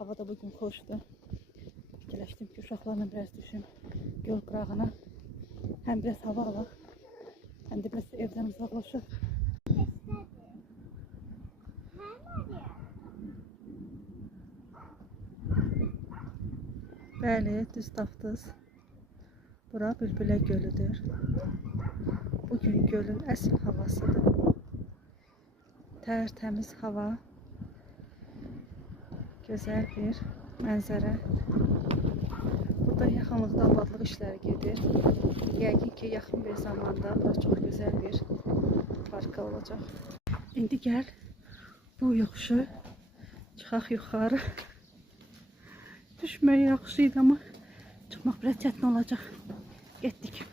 Hava da bugün xoşdur. Fikirləşdim ki, uşaqlarla biraz düşüm göl qırağına. Həm biraz hava alaq, həm də biraz evdən uzaqlaşaq. Bəli, düz tapdınız. Bura Bülbülə gölüdür. Bugün gölün əsl havasıdır. Tərtəmiz hava. Gözəl bir mənzərə. Burada yaxınlıqda abadlıq işləri gedir. Yəqin ki, yaxın bir zamanda bura çox gözəl bir parka olacaq. İndi gəl bu yoxuşu çıxaq yuxarı. Düşmək yaxşı idi, amma çıxmaq biraz çətin olacaq. Getdik.